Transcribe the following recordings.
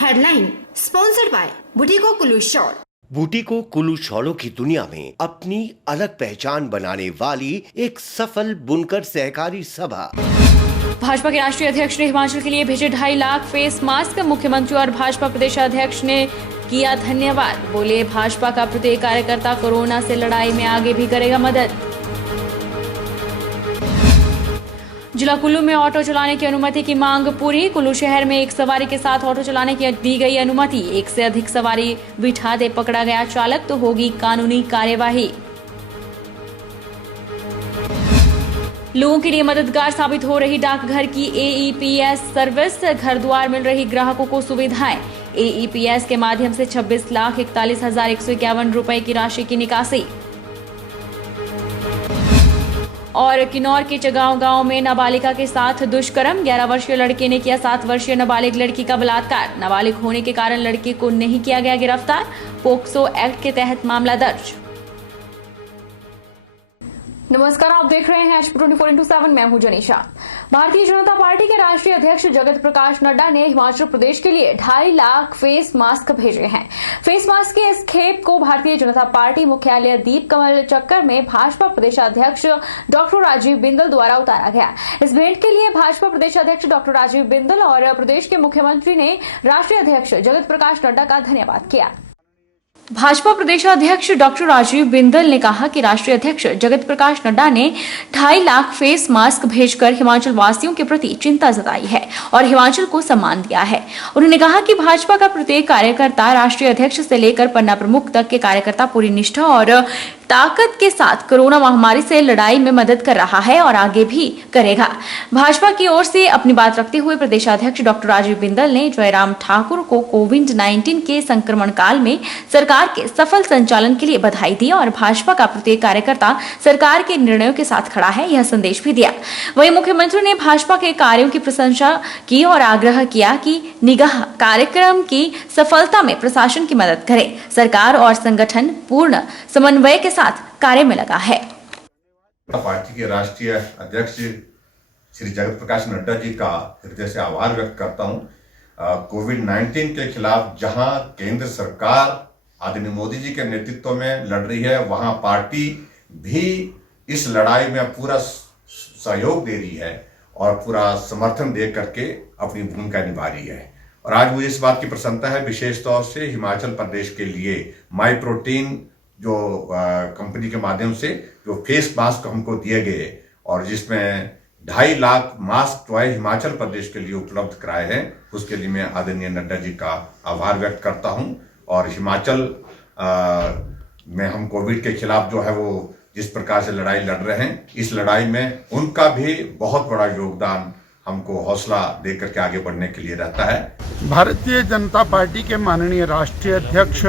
Headline sponsored by Bhuttico Kullu shawl. Bhuttico Kullu शॉलों की दुनिया में अपनी अलग पहचान बनाने वाली एक सफल बुनकर सहकारी सभा। भाजपा के राष्ट्रीय अध्यक्ष ने हिमाचल के लिए भेजे 2.5 लाख फेस मास्क। मुख्यमंत्री और भाजपा प्रदेशाध्यक्ष ने किया धन्यवाद। बोले भाजपा का प्रत्येक कार्यकर्ता कोरोना से लड़ाई में आगे भी करेगा मदद। जिला कुल्लू में ऑटो चलाने की अनुमति की मांग पूरी। कुल्लू शहर में एक सवारी के साथ ऑटो चलाने की दी गई अनुमति। एक से अधिक सवारी बिठा दे पकड़ा गया चालक तो होगी कानूनी कार्यवाही। लोगों के लिए मददगार साबित हो रही डाकघर की AEPS सर्विस। घर द्वार मिल रही ग्राहकों को सुविधाएं। AEPS के माध्यम से 26,41,151 रुपए की राशि की निकासी। और किन्नौर के चगांव गांव में नाबालिगा के साथ दुष्कर्म। 11 वर्षीय लड़के ने किया 7 वर्षीय नाबालिग लड़की का बलात्कार। नाबालिग होने के कारण लड़के को नहीं किया गया गिरफ्तार। पोक्सो एक्ट के तहत मामला दर्ज। नमस्कार, आप देख रहे हैं HP 24/7। मैं हूं जनीशा। भारतीय जनता पार्टी के राष्ट्रीय अध्यक्ष जगत प्रकाश नड्डा ने हिमाचल प्रदेश के लिए 2.5 लाख फेस मास्क भेजे हैं। फेस मास्क के इस खेप को भारतीय जनता पार्टी मुख्यालय दीप कमल चक्कर में भाजपा प्रदेशाध्यक्ष डॉक्टर राजीव बिंदल द्वारा उतारा गया। इस भेंट के लिए भाजपा प्रदेशाध्यक्ष डॉक्टर राजीव बिंदल और प्रदेश के मुख्यमंत्री ने राष्ट्रीय अध्यक्ष जगत प्रकाश नड्डा का धन्यवाद किया। भाजपा प्रदेशाध्यक्ष डॉक्टर राजीव बिंदल ने कहा कि राष्ट्रीय अध्यक्ष जगत प्रकाश नड्डा ने 2.5 लाख फेस मास्क भेजकर हिमाचल वासियों के प्रति चिंता जताई है और हिमाचल को सम्मान दिया है। उन्होंने कहा कि भाजपा का प्रत्येक कार्यकर्ता राष्ट्रीय अध्यक्ष से लेकर पन्ना प्रमुख तक के कार्यकर्ता पूरी निष्ठा और ताकत के साथ कोरोना महामारी से लड़ाई में मदद कर रहा है और आगे भी करेगा। भाजपा की ओर से अपनी बात रखते हुए प्रदेशाध्यक्ष डॉक्टर राजीव बिंदल ने जयराम ठाकुर को कोविड-19 के संक्रमण काल में सरकार के सफल संचालन के लिए बधाई दी और भाजपा का प्रत्येक कार्यकर्ता सरकार के निर्णयों के साथ खड़ा है, यह संदेश भी दिया। वहीं मुख्यमंत्री ने भाजपा के कार्यों की प्रशंसा की और आग्रह किया कि निगाह कार्यक्रम की सफलता में प्रशासन की मदद करे। सरकार और संगठन पूर्ण समन्वय के कार्य में लगा है। पार्टी के राष्ट्रीय अध्यक्ष श्री जगत प्रकाश नड्डा जी का हृदय से आभार व्यक्त करता हूं। कोविड-19 के खिलाफ जहां केंद्र सरकार आदरणीय मोदी जी के नेतृत्व में लड़ रही है, वहां पार्टी भी इस लड़ाई में पूरा सहयोग दे रही है और पूरा समर्थन दे करके अपनी भूमिका निभा रही है। और आज मुझे इस बात की प्रसन्नता है विशेष तौर से हिमाचल प्रदेश के लिए माई प्रोटीन जो कंपनी के माध्यम से जो फेस मास्क हमको दिए गए और जिसमें 2.5 लाख मास्क जो है हिमाचल प्रदेश के लिए उपलब्ध कराए हैं, उसके लिए मैं आदरणीय नड्डा जी का आभार व्यक्त करता हूं। और हिमाचल में हम कोविड के खिलाफ जो है वो जिस प्रकार से लड़ाई लड़ रहे हैं, इस लड़ाई में उनका भी बहुत बड़ा योगदान हमको हौसला देकर के आगे बढ़ने के लिए रहता है। भारतीय जनता पार्टी के माननीय राष्ट्रीय अध्यक्ष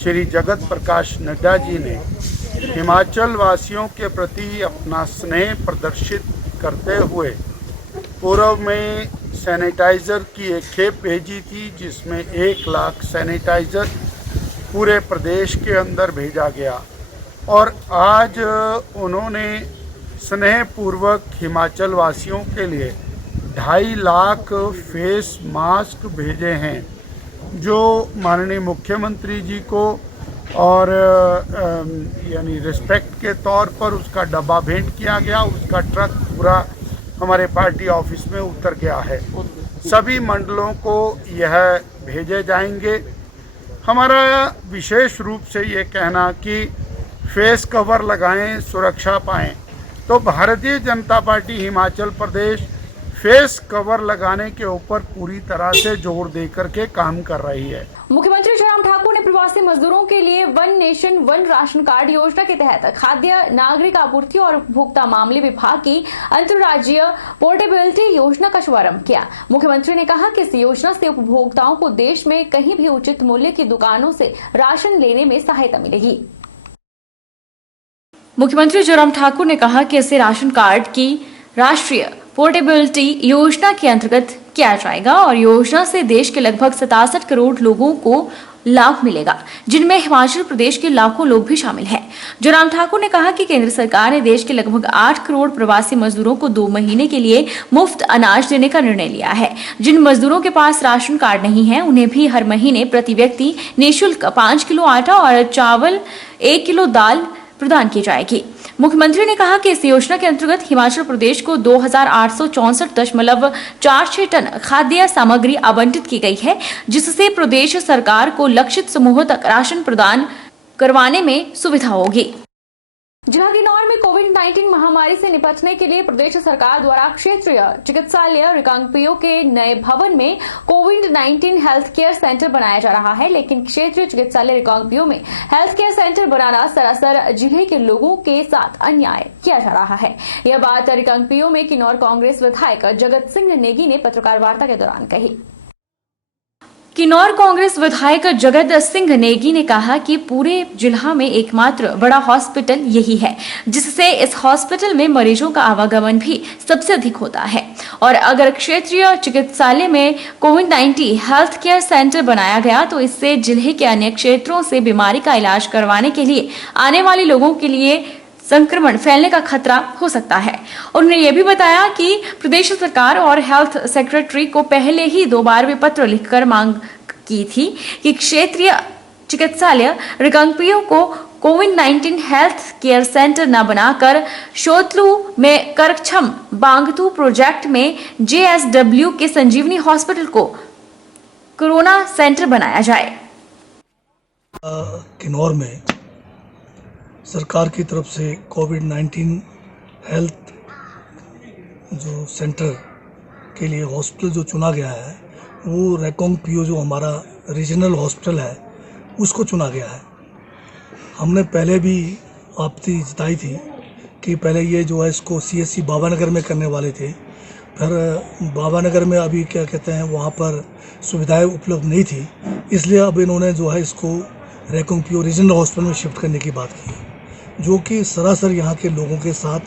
श्री जगत प्रकाश नड्डा जी ने हिमाचल वासियों के प्रति अपना स्नेह प्रदर्शित करते हुए पूर्व में सैनिटाइज़र की एक खेप भेजी थी, जिसमें 1 लाख सैनिटाइज़र पूरे प्रदेश के अंदर भेजा गया। और आज उन्होंने स्नेहपूर्वक हिमाचल वासियों के लिए 2.5 लाख फेस मास्क भेजे हैं, जो माननीय मुख्यमंत्री जी को और यानी रिस्पेक्ट के तौर पर उसका डब्बा भेंट किया गया। उसका ट्रक पूरा हमारे पार्टी ऑफिस में उतर गया है। सभी मंडलों को यह भेजे जाएंगे। हमारा विशेष रूप से ये कहना कि फेस कवर लगाएं, सुरक्षा पाएं, तो Bharatiya Janata party Himachal Pradesh face cover लगाने के ऊपर पूरी तरह से जोर देकर के काम कर रही है। मुख्यमंत्री जयराम ठाकुर ने प्रवासी मजदूरों के लिए 1 नेशन 1 राशन कार्ड योजना के तहत खाद्य नागरिक आपूर्ति और उपभोक्ता मामले विभाग की अंतर्राज्यीय पोर्टेबिलिटी योजना का शुभारंभ किया। मुख्यमंत्री ने कहा कि इस योजना से उपभोक्ताओं को देश में कहीं भी उचित मूल्य की दुकानों से राशन लेने में सहायता मिलेगी। मुख्यमंत्री जयराम ठाकुर ने कहा कि इससे राशन कार्ड की राष्ट्रीय पोर्टेबिलिटी योजना के अंतर्गत किया जाएगा और योजना से देश के लगभग 67 करोड़ लोगों को लाभ मिलेगा, जिनमें हिमाचल प्रदेश के लाखों लोग भी शामिल हैं। जयराम ठाकुर ने कहा कि केंद्र सरकार ने देश के लगभग 8 करोड़ प्रवासी मजदूरों को 2 महीने के लिए मुफ्त अनाज देने का निर्णय लिया है। जिन मजदूरों के पास राशन कार्ड नहीं है, उन्हें भी हर महीने प्रति व्यक्ति निःशुल्क 5 किलो आटा और चावल 1 किलो दाल प्रदान की जाएगी। मुख्यमंत्री ने कहा कि इस योजना के अंतर्गत हिमाचल प्रदेश को 2864.46 टन खाद्य सामग्री आवंटित की गई है, जिससे प्रदेश सरकार को लक्षित समूहों तक राशन प्रदान करवाने में सुविधा होगी। जिला किन्नौर में कोविड-19 महामारी से निपटने के लिए प्रदेश सरकार द्वारा क्षेत्रीय चिकित्सालय रिकांगपिओ के नए भवन में कोविड-19 हेल्थ केयर सेंटर बनाया जा रहा है, लेकिन क्षेत्रीय चिकित्सालय रिकांगपिओ में हेल्थ केयर सेंटर बनाना सरासर जिले के लोगों के साथ अन्याय किया जा रहा है। यह बात रिकांगपिओ में किन्नौर कांग्रेस विधायक जगत सिंह नेगी ने पत्रकार वार्ता के दौरान कही। किन्नौर कांग्रेस विधायक जगत सिंह नेगी ने कहा कि पूरे जिला में एकमात्र बड़ा हॉस्पिटल यही है, जिससे इस हॉस्पिटल में मरीजों का आवागमन भी सबसे अधिक होता है और अगर क्षेत्रीय चिकित्सालय में कोविड-19 हेल्थ केयर सेंटर बनाया गया तो इससे जिले के अन्य क्षेत्रों से बीमारी का इलाज करवाने के लिए आने वाले लोगों के लिए संक्रमण फैलने का खतरा हो सकता है। उन्होंने ये भी बताया कि प्रदेश सरकार और हेल्थ सेक्रेटरी को पहले ही 2 बार भी पत्र लिखकर मांग की थी कि क्षेत्रीय चिकित्सालय रिकांगपिओ को कोविड-19 हेल्थ केयर सेंटर न बनाकर शोतलू में करछम बांगतू प्रोजेक्ट में JSW के संजीवनी हॉस्पिटल को कोरोना सेंटर बनाया जाए। किन्नौर में सरकार की तरफ से कोविड-19 हेल्थ जो सेंटर के लिए हॉस्पिटल जो चुना गया है वो रिकांगपिओ जो हमारा रीजनल हॉस्पिटल है उसको चुना गया है। हमने पहले भी आपत्ति जताई थी कि पहले ये जो है इसको CSC बाबानगर में करने वाले थे, फिर बाबानगर में अभी क्या कहते हैं वहाँ पर सुविधाएं उपलब्ध नहीं थी, इसलिए अब इन्होंने जो है इसको रिकांगपिओ रीजनल हॉस्पिटल में शिफ्ट करने की बात की, जो कि सरासर यहाँ के लोगों के साथ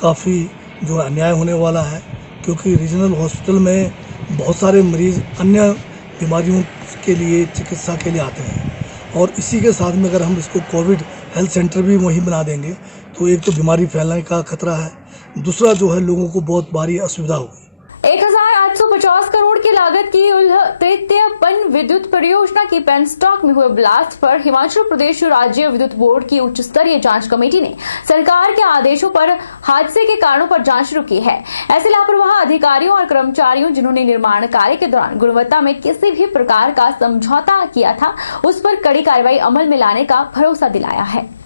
काफ़ी जो अन्याय होने वाला है, क्योंकि रीजनल हॉस्पिटल में बहुत सारे मरीज़ अन्य बीमारियों के लिए चिकित्सा के लिए आते हैं और इसी के साथ में अगर हम इसको कोविड हेल्थ सेंटर भी वहीं बना देंगे तो एक तो बीमारी फैलने का खतरा है, दूसरा जो है लोगों को बहुत भारी असुविधा होगी। 1850 करोड़ की लागत की तृतीय पन विद्युत परियोजना की पेनस्टॉक में हुए ब्लास्ट पर हिमाचल प्रदेश राज्य विद्युत बोर्ड की उच्च स्तरीय जांच कमेटी ने सरकार के आदेशों पर हादसे के कारणों पर जांच शुरू की है। ऐसे लापरवाह अधिकारियों और कर्मचारियों जिन्होंने निर्माण कार्य के दौरान गुणवत्ता में किसी भी प्रकार का समझौता किया था, उस पर कड़ी कार्रवाई अमल में लाने का भरोसा दिलाया है।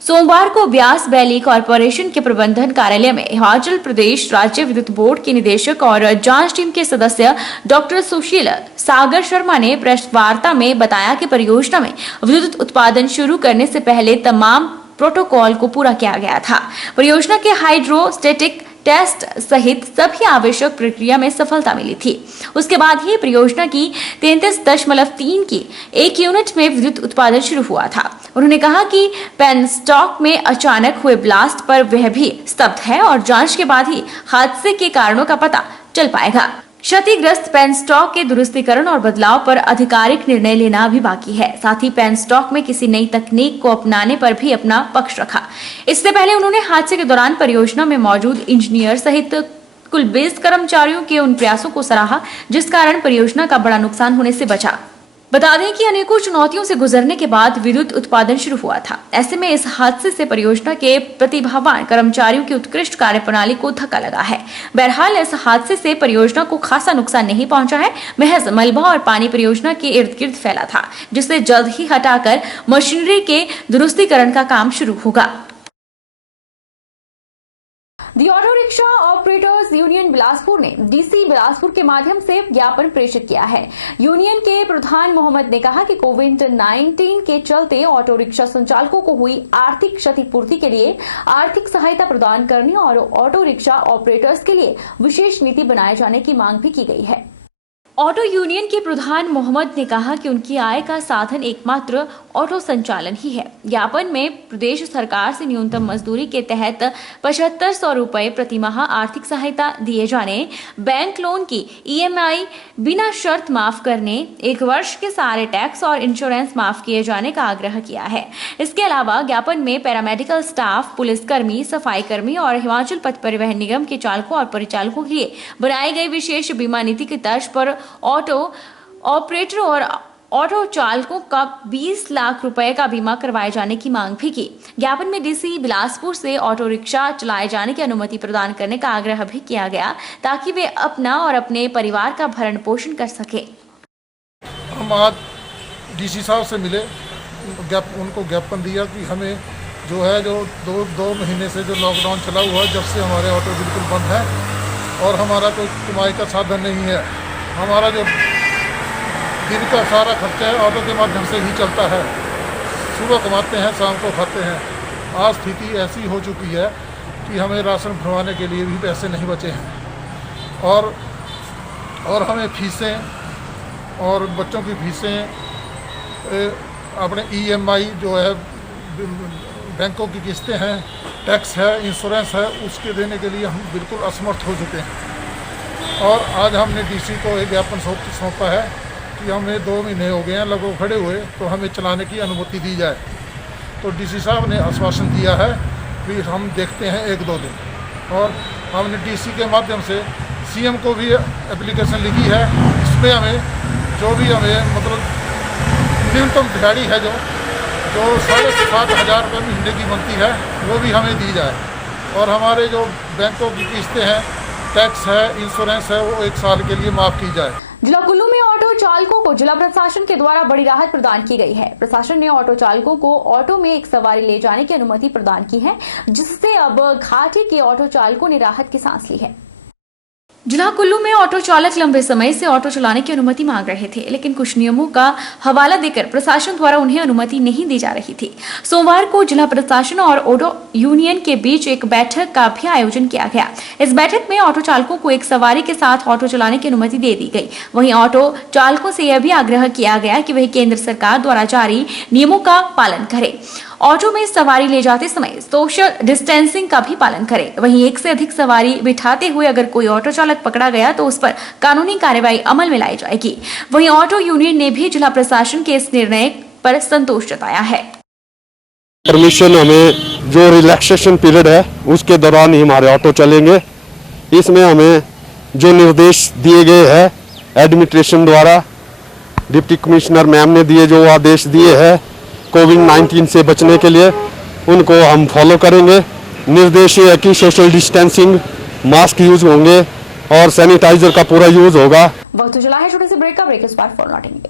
सोमवार को ब्यास वैली कॉरपोरेशन के प्रबंधन कार्यालय में हिमाचल प्रदेश राज्य विद्युत बोर्ड के निदेशक और जांच टीम के सदस्य डॉक्टर सुशील सागर शर्मा ने प्रेस वार्ता में बताया कि परियोजना में विद्युत उत्पादन शुरू करने से पहले तमाम प्रोटोकॉल को पूरा किया गया था। परियोजना के हाइड्रोस्टेटिक टेस्ट सहित सभी आवश्यक प्रक्रिया में सफलता मिली थी। उसके बाद ही परियोजना की 33.3 की एक यूनिट में विद्युत उत्पादन शुरू हुआ था। उन्होंने कहा कि पेनस्टॉक में अचानक हुए ब्लास्ट पर वह भी स्तब्ध है और जांच के बाद ही हादसे के कारणों का पता चल पाएगा। क्षतिग्रस्त पेनस्टॉक के दुरुस्तीकरण और बदलाव पर आधिकारिक निर्णय लेना भी बाकी है। साथ ही पेनस्टॉक में किसी नई तकनीक को अपनाने पर भी अपना पक्ष रखा। इससे पहले उन्होंने हादसे के दौरान परियोजना में मौजूद इंजीनियर सहित कुल 20 कर्मचारियों के उन प्रयासों को सराहा जिस कारण परियोजना का बड़ा नुकसान होने से बचा। बता दें कि अनेकों चुनौतियों से गुजरने के बाद विद्युत उत्पादन शुरू हुआ था। ऐसे में इस हादसे से परियोजना के प्रतिभावान कर्मचारियों की उत्कृष्ट कार्यप्रणाली को धक्का लगा है। बहरहाल इस हादसे से परियोजना को खासा नुकसान नहीं पहुंचा है। महज मलबा और पानी परियोजना के इर्द गिर्द फैला था, जिसे जल्द ही हटाकर मशीनरी के दुरुस्तीकरण का काम शुरू होगा। The auto rickshaw operators union Bilaspur ने डीसी बिलासपुर के माध्यम से ज्ञापन प्रेषित किया है। यूनियन के प्रधान मोहम्मद ने कहा कि कोविड-19 के चलते ऑटो रिक्शा संचालकों को हुई आर्थिक क्षतिपूर्ति के लिए आर्थिक सहायता प्रदान करने और ऑटो रिक्शा ऑपरेटर्स के लिए विशेष नीति बनाए जाने की मांग भी की गई है। ऑटो यूनियन के प्रधान मोहम्मद ने कहा कि उनकी आय का साधन एकमात्र ऑटो संचालन ही है। ज्ञापन में प्रदेश सरकार से न्यूनतम मजदूरी के तहत 7500 रुपए प्रति माह आर्थिक सहायता दिए जाने, बैंक लोन की EMI बिना शर्त माफ करने, 1 वर्ष के सारे टैक्स और इंश्योरेंस माफ किए जाने का आग्रह किया है। इसके अलावा ज्ञापन में पैरामेडिकल स्टाफ, पुलिसकर्मी, सफाई कर्मी और हिमाचल पथ परिवहन निगम के चालकों और परिचालकों के लिए बनाई गई विशेष बीमा नीति की तर्ज पर ऑटो ऑपरेटर और ऑटो चालकों का 20 लाख रुपए का बीमा करवाए जाने की मांग भी की। ज्ञापन में डीसी बिलासपुर से ऑटो रिक्शा चलाए जाने की अनुमति प्रदान करने का आग्रह भी किया गया ताकि वे अपना और अपने परिवार का भरण पोषण कर सके। हम आज डीसी साहब से मिले, उनको ज्ञापन दिया कि हमें जो है जो दो महीने से जो लॉकडाउन चला हुआ है, जब से हमारे ऑटो बिल्कुल बंद है और हमारा कोई कमाई का साधन नहीं है। हमारा जो दिन का सारा खर्चा है ऑटो के माध्यम से ही चलता है। सुबह कमाते हैं, शाम को खाते हैं। आज स्थिति ऐसी हो चुकी है कि हमें राशन भरवाने के लिए भी पैसे नहीं बचे हैं और हमें फीसें और बच्चों की फीसें, अपने EMI जो है, बैंकों की किस्तें हैं, टैक्स है, इंश्योरेंस है, उसके देने के लिए हम बिल्कुल असमर्थ हो चुके हैं। और आज हमने डीसी को एक ज्ञापन सौंपा है कि हमें 2 महीने हो गए हैं लगभग खड़े हुए, तो हमें चलाने की अनुमति दी जाए। तो डीसी साहब ने आश्वासन दिया है कि हम देखते हैं 1-2 दिन। और हमने डीसी के माध्यम से CM को भी एप्लीकेशन लिखी है। इसमें हमें जो भी हमें मतलब न्यूनतम दिहाड़ी है जो 7,500 रुपये महीने की बनती है, वो भी हमें दी जाए। और हमारे जो बैंकों की किस्तें हैं, टैक्स है, इंश्योरेंस है, वो 1 साल के लिए माफ़ की जाए। जिला कुल्लू में ऑटो चालकों को जिला प्रशासन के द्वारा बड़ी राहत प्रदान की गई है। प्रशासन ने ऑटो चालकों को ऑटो में एक सवारी ले जाने की अनुमति प्रदान की है, जिससे अब घाटी के ऑटो चालकों ने राहत की सांस ली है। जिला कुल्लू में ऑटो चालक लंबे समय से ऑटो चलाने की अनुमति मांग रहे थे, लेकिन कुछ नियमों का हवाला देकर प्रशासन द्वारा उन्हें अनुमति नहीं दी जा रही थी। सोमवार को जिला प्रशासन और ऑटो यूनियन के बीच एक बैठक का भी आयोजन किया गया। इस बैठक में ऑटो चालकों को एक सवारी के साथ ऑटो चलाने की अनुमति दे दी गई। वहीं ऑटो चालकों से यह भी आग्रह किया गया कि वह केंद्र सरकार द्वारा जारी नियमों का पालन करें। ऑटो में सवारी ले जाते समय सोशल डिस्टेंसिंग का भी पालन करें। वहीं 1 से अधिक सवारी बिठाते हुए अगर कोई ऑटो चालक पकड़ा गया तो उस पर कानूनी कार्रवाई अमल में लाई जाएगी। वहीं ऑटो यूनियन ने भी जिला प्रशासन के इस निर्णय पर संतोष जताया है। परमिशन हमें जो रिलैक्सेशन पीरियड है उसके दौरान ही हमारे ऑटो चलेंगे। इसमें हमें जो निर्देश दिए गए हैं एडमिनिस्ट्रेशन द्वारा, डिप्टी कमिश्नर मैम ने दिए जो आदेश दिए हैं कोविड-19 से बचने के लिए, उनको हम फॉलो करेंगे। निर्देश ये है कि सोशल डिस्टेंसिंग, मास्क यूज होंगे और सैनिटाइजर का पूरा यूज होगा। वक्त चला है छोटे से ब्रेक का। ब्रेक इस बार फॉर लौटेंगे।